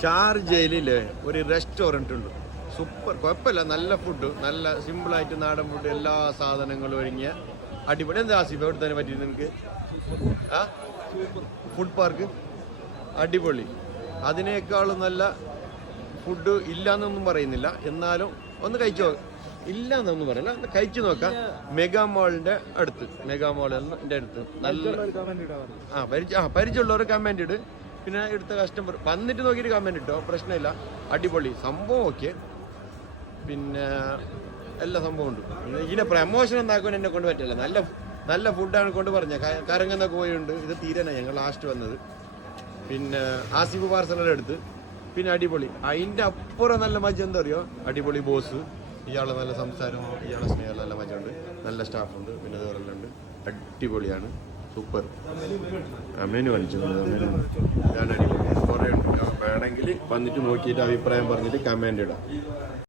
ഷാർജയിലെ ഒരു റെസ്റ്റോറൻറ്റ് ഉണ്ട്. സൂപ്പർ, കുഴപ്പമില്ല, നല്ല ഫുഡ്, നല്ല സിമ്പിളായിട്ട് നാടൻ ഫുഡ്, എല്ലാ സാധനങ്ങളും ഒരുങ്ങിയ അടിപൊളി. എന്താ ആസിഫ് എവിടെ തന്നെ പറ്റിയത് നിനക്ക്? ആ ഫുഡ് പാർക്ക് അടിപൊളി. അതിനേക്കാളും നല്ല ഫുഡ് ഇല്ലയെന്നൊന്നും പറയുന്നില്ല, എന്നാലും ഒന്ന് കഴിച്ചു ഇല്ല എന്നൊന്നും പറയില്ല, കഴിച്ചു നോക്കാം. മെഗാ മോളിൻ്റെ അടുത്ത്, മെഗാ മോളിൻ്റെ അടുത്ത് നല്ല പരിചയമുള്ളവർ കമൻറ്റ് ഇട്. പിന്നെ എടുത്ത കസ്റ്റമർ വന്നിട്ട് നോക്കിയിട്ട് കമൻറ്റ് ഇട്ടോ, പ്രശ്നമില്ല. അടിപൊളി സംഭവം. ഓക്കെ, പിന്നെ എല്ലാ സംഭവം ഉണ്ട്. ഇതിനെ പ്രമോഷൻ ഒന്നാക്കാൻ എന്നെ കൊണ്ട് പറ്റില്ല. നല്ല നല്ല ഫുഡാണ് കൊണ്ട് പറഞ്ഞത്. കരങ്ങുന്ന കോഴിയുണ്ട്. ഇത് തീരാനാണ് ഞങ്ങൾ ലാസ്റ്റ് വന്നത്. പിന്നെ ആസിഫ് പാർസലിൻ്റെ അടുത്ത് പിന്നെ അടിപൊളി. അതിൻ്റെ അപ്പുറം നല്ല മജ്ജ എന്താ അറിയോ, അടിപൊളി ബോസ്. ഇയാളെ നല്ല സംസാരമോ, ഇയാളെ സ്നേഹം, നല്ല മജ്ജുണ്ട്, നല്ല സ്റ്റാഫുണ്ട്. പിന്നെ അതുപോലെ ഉണ്ട്, അടിപൊളിയാണ്, സൂപ്പർ. മെനു കാണിച്ചു, മെനു ഞാൻ അടിപൊളി കുറേ ഉണ്ട്. വേണമെങ്കിൽ വന്നിട്ട് നോക്കിയിട്ട് അഭിപ്രായം പറഞ്ഞിട്ട് കമൻറ്റ് ഇടാം.